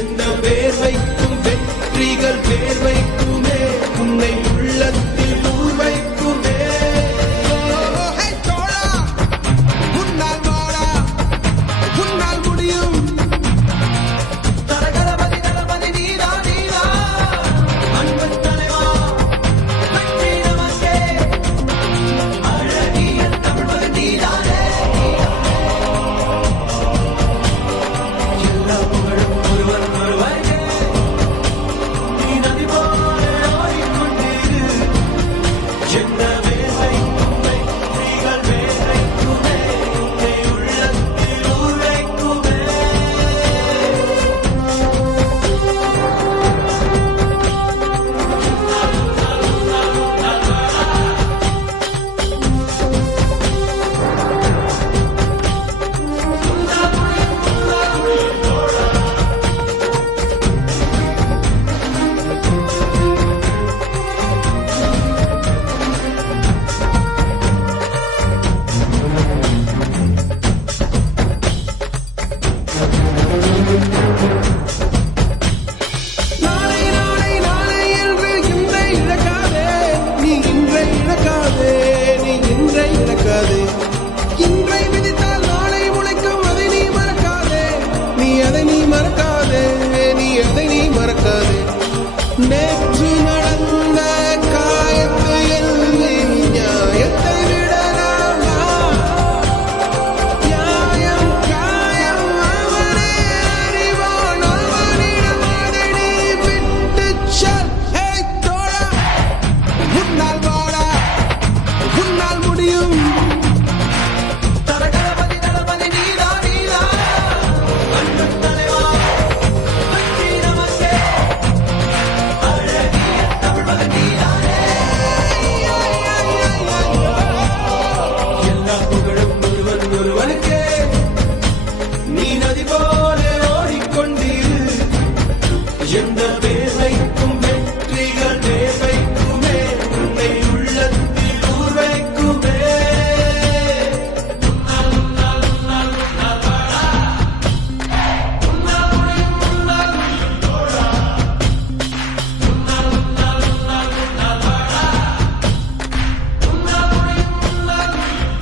எந்த வேர்வைக்கும் வெற்றிகள் வேர்வைக்குமே உன்னை உள்ளத்தில் ஊர் வைக்குமே. உன்னால் வாழா உன்னால் முடியும். தரகரபதி தளபதி நீரா நீரா அன்பு தலைவா வெற்றி நமக்கே. அழகிய தமிழ்மகன் நீதானே. எல்லா புகழும் ஒருவன் ஒருவருக்கே. நீ நதி போல ஓடிக்கொண்டிரு. எந்த வேர்வைக்கும் வெற்றிகள் வேர்வைக்குமே உன்னை உள்ளத்தில் ஊர் வைக்குமே. நாளை நாளை நாளை என்று இன்றை இழக்காதே. நீ இன்றை இழக்காதே. நீ இன்றை இழக்காதே. இன்றை விதித்தால் நாளை முளைக்கும். அதை நீ மறக்காதே. நீ அதை நீ மறக்காதே. நீ அதை நீ மறக்காதே. நேற்று நடந்த காயத்தை எண்ணி நியாயத்தை விடலாமா? நியாயம் காயம் அவனே அறிவான். அவனிடம் அதை நீ விட்டுச் செல். ஏய் தோழா, உன்னால் வாழா உன்னால் முடியும். தரகரபதி தளபதி நீரா நீரா அன்பு தலைவா வெற்றி நமக்கே. அழகிய தமிழ்மகன் நீதானே. எல்லா புகழும் ஒருவன் ஒருவனுக்கே. நீ நதி போல ஓடிக்கொண்டிரு. எந்த வேர்வைக்கும் வெற்றிகள் வேர்வைக்குமே உன்னை உள்ளத்தில் ஊர் வைக்குமே.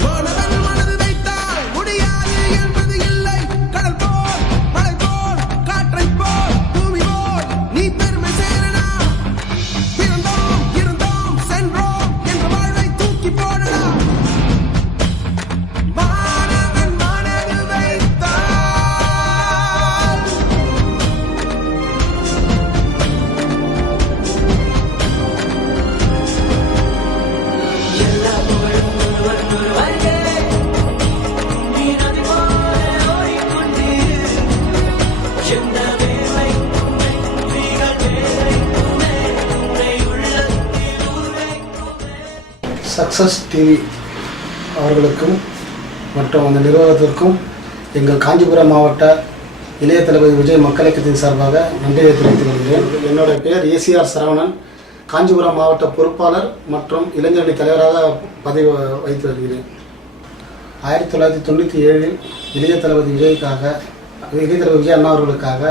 மாணவன் மனது வைத்தால் முடியாது என்பது இல்லை. கடல் போல் மலை போல் காற்றைப் போல் பூமி போல் நீ பெருமை சேரலாம். பிறந்தோம் இருந்தோம் சென்றோம் என்ற வாழ்வை தூக்கி போடலாம். மாணவன் மனது வைத்தால் எல்லா புகழும் ஒருவன் ஒருவருக்கே. நீ நதி போல ஓடிக்கொண்டிரு. எந்த வேர்வைக்கும் வெற்றிகள் வேர்வைக்குமே உன்னை உள்ளத்தில் ஊர் வைக்குமே. சக்ஸஸ் டிவி அவர்களுக்கும் மற்றும் அந்த நிர்வாகத்திற்கும் எங்கள் காஞ்சிபுரம் மாவட்ட இளைய தளபதி விஜய் மக்கள் இயக்கத்தின் சார்பாக நன்றியை தெரிவித்துக் கொள்கிறேன். என்னுடைய பெயர் ஏசிஆர் சரவணன். காஞ்சிபுரம் மாவட்ட பொறுப்பாளர் மற்றும் இளைஞரணி தலைவராக பதவி வைத்து வருகிறேன். 1997 இளைய தளபதி விஜய் அண்ணா அவர்களுக்காக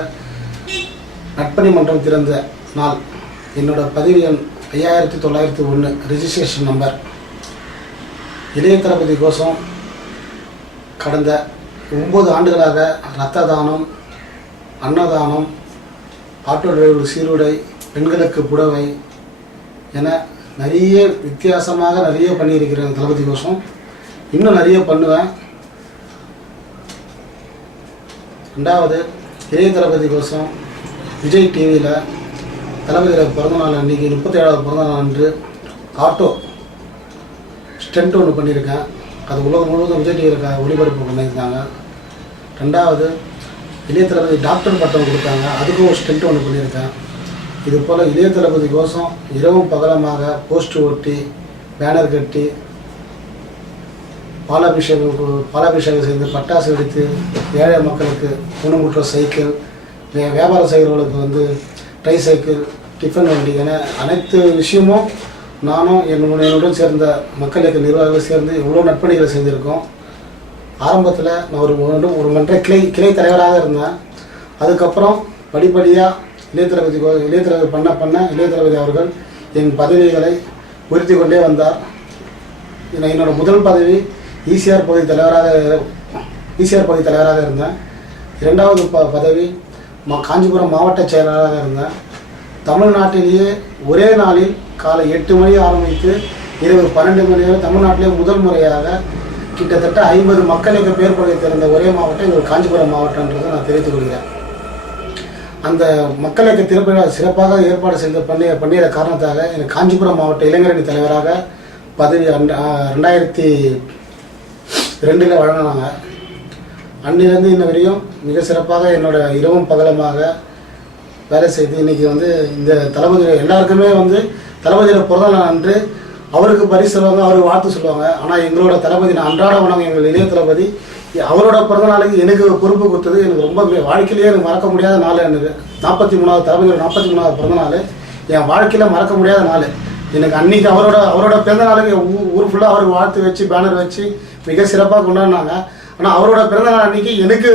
நட்பணி மன்றம் திறந்த நாள். என்னோட பதிவு எண் 5901 ரெஜிஸ்ட்ரேஷன் நம்பர். இளைய தளபதி கோசம் கடந்த 9 ஆண்டுகளாக இரத்த தானம், அன்னதானம், ஆட்டோ டிரைவர் சீருடை, பெண்களுக்கு புடவை என நிறைய வித்தியாசமாக நிறைய பண்ணியிருக்கிறேன். தளபதி கோசம் இன்னும் நிறைய பண்ணுவேன். ரெண்டாவது, இளைய தளபதி கோசம் விஜய் டிவியில் தளபதியில் பிறந்தநாள் அன்றைக்கி 37வது பிறந்தநாள் அன்று ஆட்டோ ஸ்டெண்ட் ஒன்று பண்ணியிருக்கேன். அது உலகம் முழுவதும் விஜய் டிவியில் ஒளிபரப்பு பண்ணியிருந்தாங்க. ரெண்டாவது, இளைய தளபதி டாக்டர் பட்டம் கொடுத்தாங்க. அதுக்கும் ஒரு ஸ்டெண்ட் ஒன்று பண்ணியிருக்கேன். இது போல் இளைய தளபதி கோசம் இரவும் பகலமாக போஸ்டர் ஒட்டி, பேனர் கட்டி, பாலாபிஷேகம் செய்து, பட்டாசு வெடித்து, ஏழை மக்களுக்கு ஊனமுற்ற சைக்கிள், வியாபாரம் செய்கிறவர்களுக்கு ட்ரை சைக்கிள், டிஃபன் வண்டி என அனைத்து விஷயமும் நானும் என்னுடன் சேர்ந்த மக்கள் இயக்க நிர்வாகிகள் சேர்ந்து இவ்வளோ நற்பணிகளை செஞ்சுருக்கோம். ஆரம்பத்தில் நான் ஒரு மன்ற கிளை தலைவராக இருந்தேன். அதுக்கப்புறம் படிப்படியாக இளைய தளபதி பண்ண இளைய தளபதி அவர்கள் என் பதவிகளை உயர்த்தி கொண்டே வந்தார். என்னோட முதல் பதவி ஈசிஆர் பகுதி தலைவராக இருந்தேன். இரண்டாவது பதவி காஞ்சிபுரம் மாவட்ட செயலாளராக இருந்தேன். தமிழ்நாட்டிலேயே ஒரே நாளில் காலை 8 மணி ஆரம்பித்து இரவு 12 மணி வரை தமிழ்நாட்டிலே முதல் முறையாக கிட்டத்தட்ட 50 மக்கள் இயக்க பேர் பகுதி திறந்த ஒரே மாவட்டம் எங்கள் காஞ்சிபுரம் மாவட்டன்றதை நான் தெரிவித்துக் கொள்கிறேன். அந்த மக்கள் இயக்க திருப்பி சிறப்பாக ஏற்பாடு செய்த பண்ணிய காரணத்தாக எனக்கு காஞ்சிபுரம் மாவட்ட இளைஞரணி தலைவராக பதவி 2002 வழங்கினாங்க. அன்னிலிருந்து இன்ன வரையும் மிக சிறப்பாக என்னோட இரவும் பகலமாக வேலை செய்து இன்றைக்கி இந்த தளபதி எல்லாருக்குமே தளபதியோட பிறந்தநாள் அன்று அவருக்கு பரிசு சொல்லுவாங்க, அவருக்கு வாழ்த்து சொல்லுவாங்க. ஆனால் எங்களோட தளபதி நான் அன்றாட வணங்க எங்கள் இளைய தளபதி அவரோட பிறந்தநாளுக்கு எனக்கு பொறுப்பு கொடுத்தது எனக்கு ரொம்ப வாழ்க்கையிலேயே எனக்கு மறக்க முடியாத நாள். எனக்கு 43வது தளபதியோட 43வது பிறந்தநாள் என் வாழ்க்கையில் மறக்க முடியாத நாள். எனக்கு அன்றைக்கி அவரோட பிறந்த நாளுக்கு ஊர் ஃபுல்லாக அவருக்கு வாழ்த்து வச்சு பேனர் வச்சு மிக சிறப்பாக கொண்டாடினாங்க. ஆனால் அவரோட பிறந்தநாள் அன்றைக்கி எனக்கு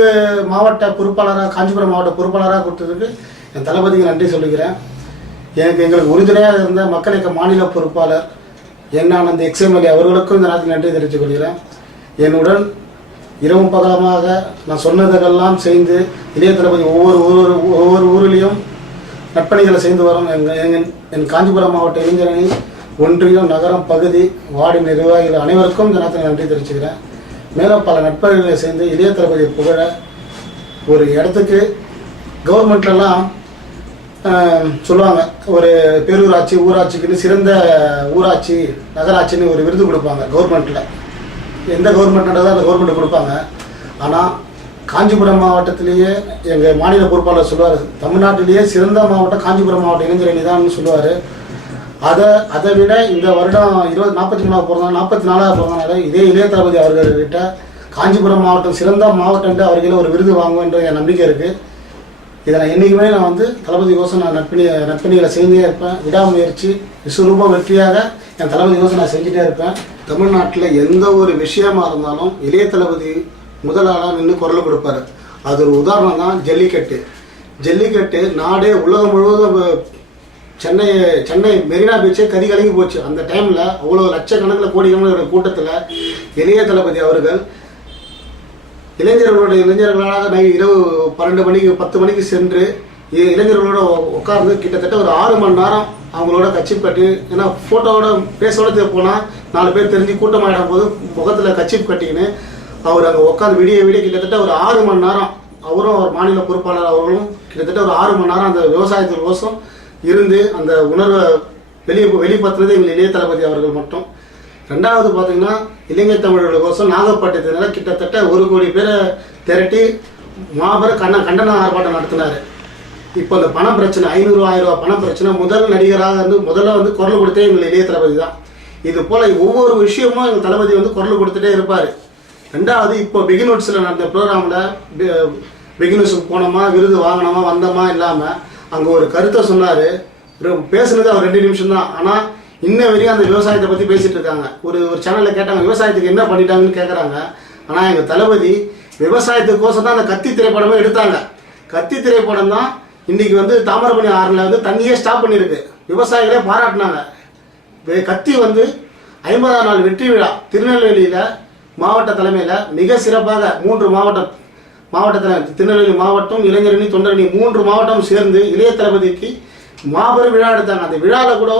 மாவட்ட பொறுப்பாளராக காஞ்சிபுரம் மாவட்ட பொறுப்பாளராக கொடுத்ததுக்கு என் தளபதிக்கு நன்றி சொல்லிக்கிறேன். எங்களுக்கு உறுதுணையாக இருந்த மக்கள் இயக்க மாநில பொறுப்பாளர் என்னானந்த் எக்ஸ்எம்எல்ஏ அவர்களுக்கும் இந்த நேரத்தில் நன்றி தெரிவித்துக் கொள்கிறேன். என்னுடன் இரவும் பகலமாக நான் சொன்னதெல்லாம் செய்து இளைய தளபதி ஒவ்வொரு ஊரிலையும் நற்பணிகளை செய்து வரும் என் காஞ்சிபுரம் மாவட்ட இளைஞரணி ஒன்றியம் நகரம் பகுதி வார்டு நிர்வாகிகள் அனைவருக்கும் இந்த நேரத்தில் நன்றி தெரிவிச்சுக்கிறேன். மேலும் பல நற்பணிகளை செய்து இளைய தளபதி புகழ ஒரு இடத்துக்கு கவர்மெண்ட்லாம் சொல்லுவாங்க, ஒரு பேரூராட்சி ஊராட்சிக்குன்னு சிறந்த ஊராட்சி நகராட்சின்னு ஒரு விருது கொடுப்பாங்க கவர்மெண்ட்டில். எந்த கவர்மெண்ட்ன்றதை அந்த கவர்மெண்ட் கொடுப்பாங்க. ஆனால் காஞ்சிபுரம் மாவட்டத்திலேயே எங்கள் மாநில பொறுப்பாளர் சொல்லுவார், தமிழ்நாட்டிலேயே சிறந்த மாவட்டம் காஞ்சிபுரம் மாவட்ட இளைஞரணி தான் சொல்லுவார். அதை விட இந்த வருடம் 44வது பிறந்தநாள் இதே இளைய தளபதி அவர்கள்கிட்ட காஞ்சிபுரம் மாவட்டம் சிறந்த மாவட்டம் அவர்களில் ஒரு விருது வாங்குவேன்ற என் நம்பிக்கை இருக்குது. இதை நான் என்றைக்குமே நான் தளபதி கோசம் நான் நற்பணிகளை செஞ்சே இருப்பேன். விடாமுயற்சி விஸ்வரூபம் வெற்றியாக என் தளபதி கோசம் நான் செஞ்சுட்டே இருப்பேன். தமிழ்நாட்டில் எந்த ஒரு விஷயமா இருந்தாலும் இளைய தளபதி முதலாளாக நின்று குரல் கொடுப்பாரு. அது ஒரு உதாரணம் தான் ஜல்லிக்கட்டு நாடே உலகம் முழுவதும் சென்னை மெரினா பீச்சே கலங்கி போச்சு. அந்த டைமில் அவ்வளோ லட்சக்கணக்கில் கோடிக்கணக்கில் கூட்டத்தில் இளைய தளபதி அவர்கள் இளைஞர்களாக இரவு 12 மணிக்கு 10 மணிக்கு சென்று இளைஞர்களோட உட்கார்ந்து கிட்டத்தட்ட ஒரு 6 மணி நேரம் அவங்களோட கட்சி கட்டி, ஏன்னா ஃபோட்டோவோட பேசோட போனால் 4 பேர் தெரிஞ்சு கூட்டமாயிடும் போது முகத்தில் கட்சி கட்டிக்கின்னு அவர் அங்கே உட்காந்து விடிய கிட்டத்தட்ட ஒரு 6 மணி நேரம் அவரும் அவர் மாநில பொறுப்பாளர் அவர்களும் கிட்டத்தட்ட ஒரு 6 மணி நேரம் அந்த விவசாயத்துக்கோசம் இருந்து அந்த உணர்வை வெளிப்படுத்தினது எங்கள் இளைய தளபதி அவர்கள் மட்டும். ரெண்டாவது பார்த்தீங்கன்னா இளைஞர் தமிழர்களுக்கோசம் நாகப்பட்டினத்தில் கிட்டத்தட்ட 1 கோடி பேரை திரட்டி மாபெரும் கண்டன ஆர்ப்பாட்டம் நடத்தினார். இப்போ அந்த பண பிரச்சனை 500-1000 ரூபா பண பிரச்சனை முதல் நடிகராக முதல்ல குரல் கொடுத்தே எங்கள் இளைய தளபதி தான். இது போல் ஒவ்வொரு விஷயமும் எங்கள் தளபதி குரல் கொடுத்துட்டே இருப்பார். ரெண்டாவது இப்போ பிகினூட்ஸில் நடந்த ப்ரோக்ராமில் பிகினூஸுக்கு போனோமா விருது வாங்கினோமா வந்தோமா இல்லாமல் அங்கே ஒரு கருத்தை சொன்னார். பேசுனது அவர் 2 நிமிஷம் தான். ஆனால் இன்ன வரையும் அந்த விவசாயத்தை பற்றி பேசிகிட்டு இருக்காங்க. ஒரு சேனலில் கேட்டாங்க விவசாயத்துக்கு என்ன பண்ணிட்டாங்கன்னு கேட்குறாங்க. ஆனால் எங்கள் தளபதி விவசாயத்துக்கோசம் தான் அந்த கத்தி திரைப்படமே எடுத்தாங்க. கத்தி திரைப்படம் தான் இன்றைக்கி தாமிரபரணி ஆறில் தண்ணியே ஸ்டாப் பண்ணியிருக்கு. விவசாயிகளே பாராட்டினாங்க. கத்தி 50ஆம் நாள் வெற்றி விழா திருநெல்வேலியில் மாவட்ட தலைமையில் மிக சிறப்பாக 3 மாவட்டத்தில் திருநெல்வேலி மாவட்டம் இளைஞரணி தொண்டரணி 3 மாவட்டம் சேர்ந்து இளைய தளபதிக்கு மாபெரும் விழா எடுத்தாங்க. அந்த விழாவில் கூட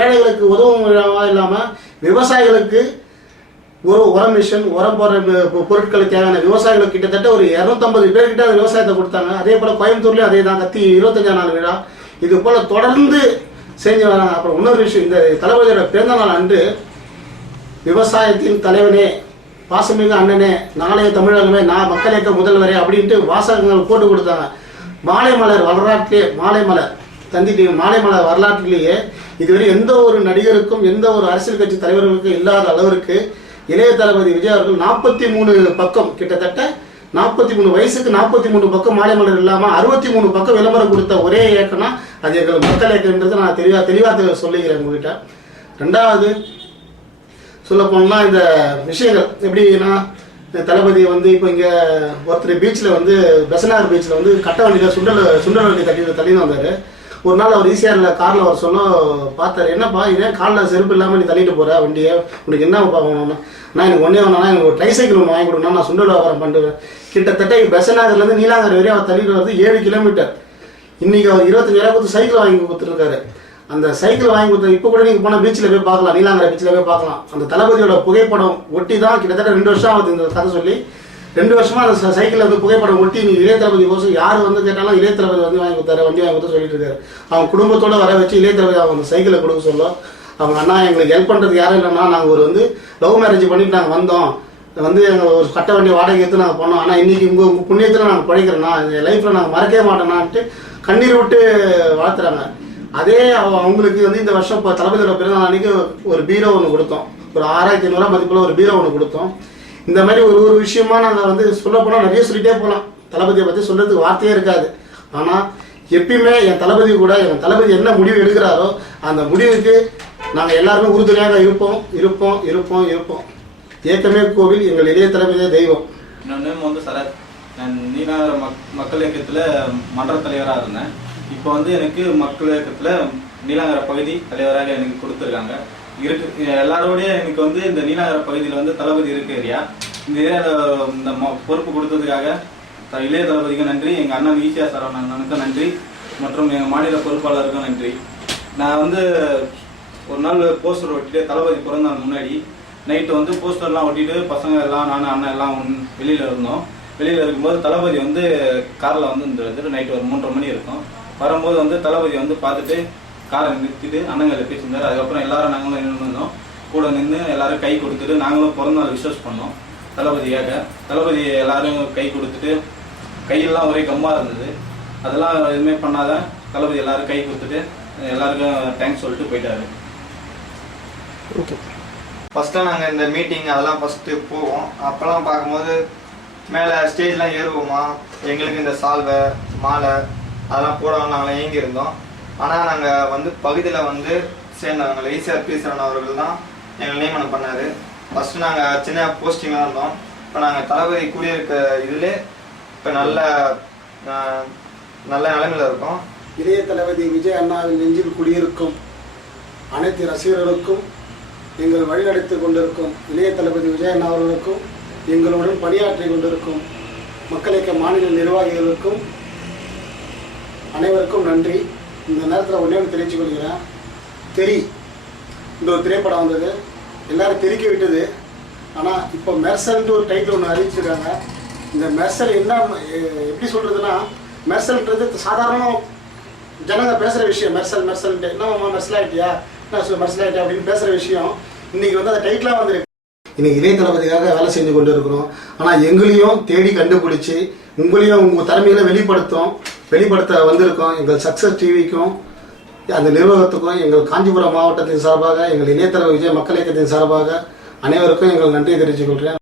ஏழைகளுக்கு உதவும் விழாவாக இல்லாமல் விவசாயிகளுக்கு ஒரு உரம் மிஷின் உரம் போடுற பொருட்களுக்கு தேவையான விவசாயிகளுக்கு கிட்டத்தட்ட ஒரு 250 பேர்கிட்ட அந்த விவசாயத்தை கொடுத்தாங்க. அதே போல் கோயம்புத்தூர்லேயும் அதே தான் கத்தி 25ஆம் நாள் விழா இது போல் தொடர்ந்து செஞ்சு வராங்க. அப்புறம் இன்னொரு விஷயம், இந்த தளபதியோட பிறந்த நாள் அன்று விவசாயத்தின் தலைவனே பாசமிகு அண்ணனே நாளைய தமிழகமே நான் மக்கள் இயக்க முதல்வரே அப்படின்ட்டு வாசகங்கள் போட்டு கொடுத்தாங்க. மாலைமலர் வரலாற்றிலேயே இதுவரை எந்த ஒரு நடிகருக்கும் எந்த ஒரு அரசியல் கட்சி தலைவர்களுக்கும் இல்லாத அளவிற்கு இளைய தளபதி விஜய் அவர்கள் 43 பக்கம் கிட்டத்தட்ட 43 வயசுக்கு 43 பக்கம் மாலைமலர் இல்லாமல் 63 பக்கம் விளம்பரம் கொடுத்த ஒரே இயக்கம்னா அது எங்கள் மக்கள் இயக்கம்ன்றது நான் தெளிவாக சொல்லிக்கிறேன் உங்ககிட்ட. ரெண்டாவது சொல்ல போனால் இந்த விஷயங்கள் எப்படின்னா தளபதி வந்து இப்போ இங்கே ஒருத்தர் பீச்சில் வந்து பெசனார் பீச்சில் வந்து கட்ட வண்டியில் சுண்டல் வண்டி தள்ளின்னு வந்தார். ஒரு நாள் அவர் ஈசிஆரில் காரில் வர சொல்ல பார்த்தாரு. என்னப்பா இதே காலில் செருப்பு இல்லாமல் நீ தள்ளிட்டு போகிற வண்டியை, உனக்கு என்ன பார்க்கணும்னா நான் எனக்கு ஒன்றே வேணா எனக்கு ஒரு ட்ரைசைக்கிள் ஒன்று வாங்கி கொடுக்கணும், நான் சுண்டல் வியாபாரம் பண்ணுவேன். கிட்டத்தட்ட பெசனாகர்லேருந்து நீலாங்கரை வரையும் அவர் தள்ளிட்டு வரது 7 கிலோமீட்டர். இன்றைக்கி அவர் 25,000 கொடுத்து சைக்கிள் வாங்கி கொடுத்துருக்காரு. அந்த சைக்கிள் வாங்கி கொடுத்த இப்போ கூட நீங்கள் போனால் பீச்சில் போய் பார்க்கலாம், நீலாங்கரை பீச்சில் போய் பார்க்கலாம். அந்த தளபதியோட புகைப்படம் ஒட்டி தான் கிட்டத்தட்ட 2 வருஷம் ஆகுது இந்த கதை சொல்லி. 2 வருஷமாக அந்த சைக்கிளில் வந்து புகைப்படம் ஒட்டி நீ இளைய தளபதி கோசம் யார் வந்து கேட்டாலும் இளைய தளபதி வந்து வாங்கி கொடுத்தாரு, வண்டி வாங்கி கொடுத்து சொல்லிட்டு இருக்காரு. அவங்க குடும்பத்தோடு வர வச்சு இளைய தளபதி அவங்க அந்த சைக்கிளை கொடுக்க சொல்ல அவங்க அண்ணா எங்களுக்கு ஹெல்ப் பண்ணுறது யாரும் இல்லைன்னா நாங்கள் ஒரு வந்து லவ் மேரேஜ் பண்ணிட்டு நாங்கள் வந்தோம், வந்து எங்கள் ஒரு கட்ட வண்டி வாடகை எடுத்து நாங்கள் பண்ணோம். ஆனால் இன்றைக்கி உங்கள் புண்ணியத்தில் நாங்கள் படிக்கிறோன்னா எங்கள் லைஃப்பில் நாங்கள் மறக்கவே மாட்டோம்னான்ட்டு கண்ணீர் விட்டு வாழ்த்துறாங்க. அதே அவங்களுக்கு வந்து இந்த வருஷம் இப்போ தளபதியோட பிறந்த அன்றைக்கி ஒரு பீரோ ஒன்று கொடுத்தோம், ஒரு 6,500 மதிப்பில் ஒரு பீரோ ஒன்று கொடுத்தோம். இந்த மாதிரி ஒரு விஷயமா நாங்கள் வந்து சொல்ல போனால் நிறைய சொல்லிட்டே போகலாம். தளபதியை பற்றி சொல்கிறதுக்கு வார்த்தையே இருக்காது. ஆனால் எப்பயுமே என் தளபதி கூட என் தளபதி என்ன முடிவு எடுக்கிறாரோ அந்த முடிவுக்கு நாங்கள் எல்லாருமே உறுதுணையாக இருப்போம் இருப்போம் இருப்போம் இருப்போம். ஏக்கமே கோவில், எங்கள் இளைய தளபதியே தெய்வம். என்னோட நேம் வந்து சரத். நான் நீலாங்கரை மக்கள் இயக்கத்தில் மன்ற தலைவராக இருந்தேன். இப்போ வந்து எனக்கு மக்கள் இயக்கத்தில் நீலாங்கரை பகுதி தலைவராக எனக்கு கொடுத்துருக்காங்க. எல்லாரோடய எனக்கு வந்து இந்த நீலாங்கரை பகுதியில் வந்து தளபதி இருக்கு ஏரியா. இந்த ஏரியாவில் இந்த பொறுப்பு கொடுத்ததுக்காக இளைய தளபதிக்கும் நன்றி, எங்கள் அண்ணன் ஈசிஆர் சரவணனுக்கும் நன்றி, மற்றும் எங்கள் மாநில பொறுப்பாளருக்கும் நன்றி. நான் வந்து ஒரு நாள் போஸ்டர் ஒட்டிட்டு தளபதி பிறந்த நாள் முன்னாடி நைட்டு வந்து போஸ்டர்லாம் ஒட்டிட்டு பசங்க எல்லாம் நானும் அண்ணன் எல்லாம் வெளியில் இருந்தோம். வெளியில் இருக்கும்போது தளபதி வந்து காரில் வந்து இந்த நைட்டு ஒரு 3:30 மணி இருக்கும். வரும்போது வந்து தளபதி வந்து பார்த்துட்டு காரை நிறுத்திட்டு அண்ணங்களை பேசியிருந்தார். அதுக்கப்புறம் எல்லாரும் நாங்களும் நின்றுருந்தோம். கூட நின்று எல்லாரும் கை கொடுத்துட்டு நாங்களும் பிறந்த நாள் விஷஸ் பண்ணோம் தளபதியாக. தளபதி எல்லாரும் கை கொடுத்துட்டு கையெல்லாம் ஒரே கம்மாக இருந்தது. அதெல்லாம் எதுவுமே பண்ணாத தளபதி எல்லாரும் கை கொடுத்துட்டு எல்லாருக்கும் தேங்க்ஸ் சொல்லிட்டு போயிட்டாரு. ஓகே, ஃபஸ்ட்டு நாங்கள் இந்த மீட்டிங் அதெல்லாம் ஃபஸ்ட்டு போவோம். அப்போல்லாம் பார்க்கும்போது மேலே ஸ்டேஜ்லாம் ஏறுவோமா, எங்களுக்கு இந்த சால்வை மாலை அதெல்லாம் போடவும் நாங்கள் ஏங்கியிருந்தோம். ஆனால் நாங்கள் வந்து பகுதியில் வந்து சேர்ந்தவங்க ஈசிஆர் பி சரவணன் அவர்கள் தான் எங்களை நியமனம் பண்ணார். ஃபஸ்ட்டு நாங்கள் சின்ன போஸ்டிங்காக இருந்தோம். இப்போ நாங்கள் தளபதி கூடியிருக்க இதிலே இப்போ நல்ல நிலைமையில் இருக்கோம். இளைய தளபதி விஜய் அண்ணாவின் நெஞ்சில் குடியிருக்கும் அனைத்து ரசிகர்களுக்கும், எங்கள் வழிநடத்தி கொண்டிருக்கும் இளைய தளபதி விஜய் அண்ணா அவர்களுக்கும், எங்களுடன் பணியாற்றி கொண்டிருக்கும் மக்கள் இயக்க மாநில நிர்வாகிகளுக்கும் அனைவருக்கும் நன்றி. இந்த நேரத்தில் ஒன்றே தெரிவித்துக் கொள்கிறேன். இந்த ஒரு திரைப்படம் வந்தது, எல்லாரும் தெரிக்க விட்டது. ஆனால் இப்போ மெர்சல்ன்ட்டு ஒரு டைட்டில் ஒன்று அறிவிச்சிருக்காங்க. இந்த மெர்சல் என்ன எப்படி சொல்கிறதுனா, மெர்சல்ன்றது சாதாரண ஜனங்க பேசுகிற விஷயம். மெர்சல்ன்ட்டு என்னம்மா மெர்சல் ஆகிட்டியா, என்ன மெர்சல் ஆகிட்டியா அப்படின்னு பேசுகிற விஷயம் இன்றைக்கி வந்து அந்த டைட்டிலாக வந்துருக்கு. இன்றைக்கி இளைய தளபதிக்காக வேலை செஞ்சு கொண்டு இருக்கிறோம். ஆனால் எங்களையும் தேடி கண்டுபிடிச்சி உங்களையும் உங்கள் திறமைகளை வெளிப்படுத்த வந்திருக்கோம். எங்கள் சக்ஸஸ் டிவிக்கும் அந்த நிர்வாகத்துக்கும் எங்கள் காஞ்சிபுரம் மாவட்டத்தின் சார்பாக, எங்கள் இளைய தளபதி விஜய் மக்கள் இயக்கத்தின் சார்பாக அனைவருக்கும் எங்கள் நன்றி தெரிவித்துக் கொள்கிறேன்.